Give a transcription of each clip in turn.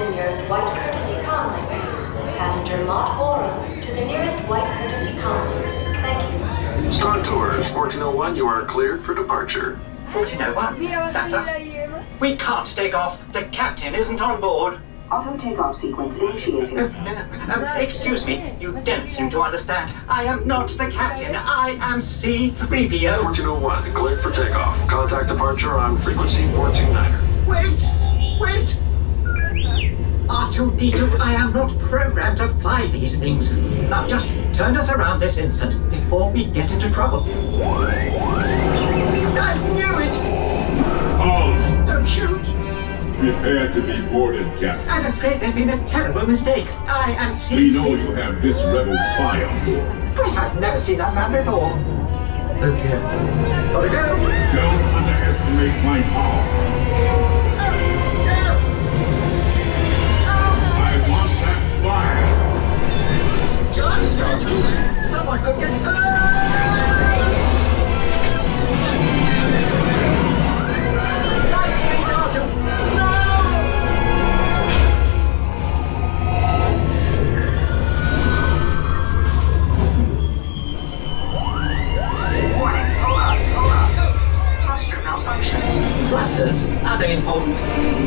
the nearest white courtesy car link. Passenger Lot Oram to the nearest white courtesy car link. Thank you. Star Tours 1401, you are cleared for departure. 1401? That's us. We can't take off. The captain isn't on board. Auto takeoff sequence initiated. Excuse me, you don't seem to understand. I am not the captain. I am C-3PO. 1401, cleared for takeoff. Contact departure on frequency 429er. Wait! R2-D2, I am not programmed to fly these things. Now just turn us around this instant before we get into trouble. I knew it! Oh! Don't shoot! Prepare to be boarded, Captain. I'm afraid there's been a terrible mistake. I am We know you have this rebel spy on board. I have never seen that man before. Oh dear. Gotta go! Don't underestimate my power. I want that spy. John, someone could get hurt! Thrusters? Are they important?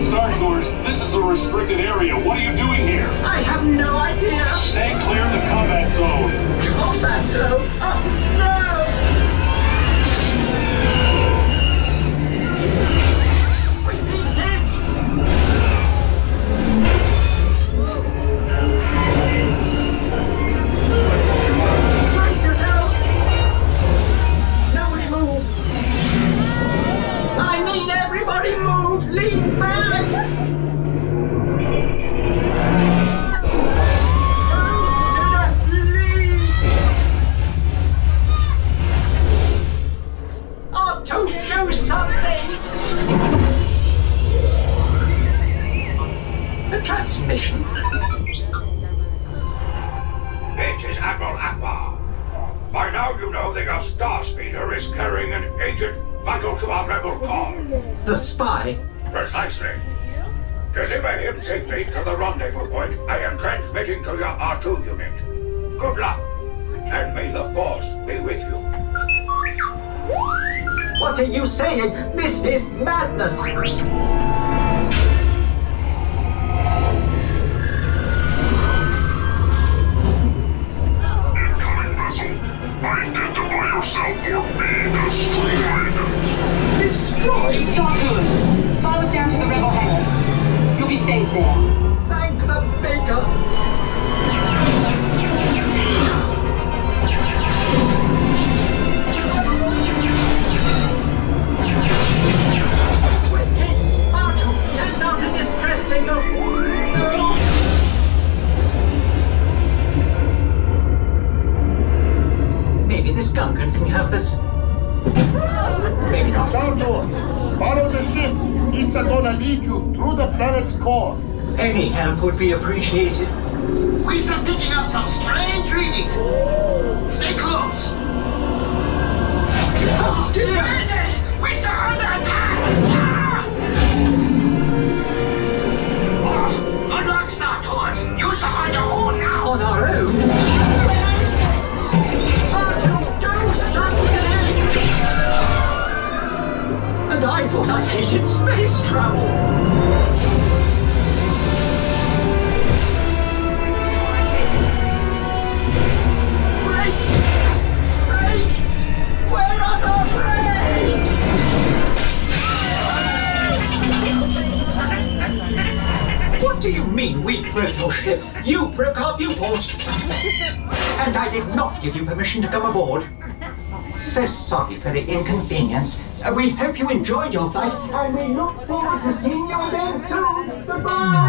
Star Tours, this is a restricted area. What are you doing here? I have no idea. Stay clear of the combat zone. Combat zone? Oh, no! We've been hit! Brace yourself! Nobody move! I mean, everybody move! Lean back! Do not lean! Oh, to do something! The transmission. It is Admiral Akbar. By now you know that your star speeder is carrying an agent vital to our rebel cause. The spy? Precisely. Deliver him safely to the rendezvous point I am transmitting to your R2 unit. Good luck, and may the Force be with you. What are you saying? This is madness! Incoming vessel. Identify yourself or be destroyed. Destroyed? Star Tours, follow us down to the rebel hangar. You'll be safe there. Thank the Maker! We're hit! Auto, send out a distress signal! Maybe this Gungan can help us. Maybe not. Star Tours, follow the ship. It's gonna lead you through the planet's core. Any help would be appreciated. We are picking up some strange readings. Stay close. Oh dear! We are under attack! Unlock Star Tours. Use them on your own now. On our own? Artu, do something! And I thought I hated space travel! Brakes! Brakes! Where are the brakes? What do you mean we broke your ship? You broke our viewport! And I did not give you permission to come aboard. So sorry for the inconvenience. We hope you enjoyed your flight, and we look forward to seeing you again soon. Goodbye!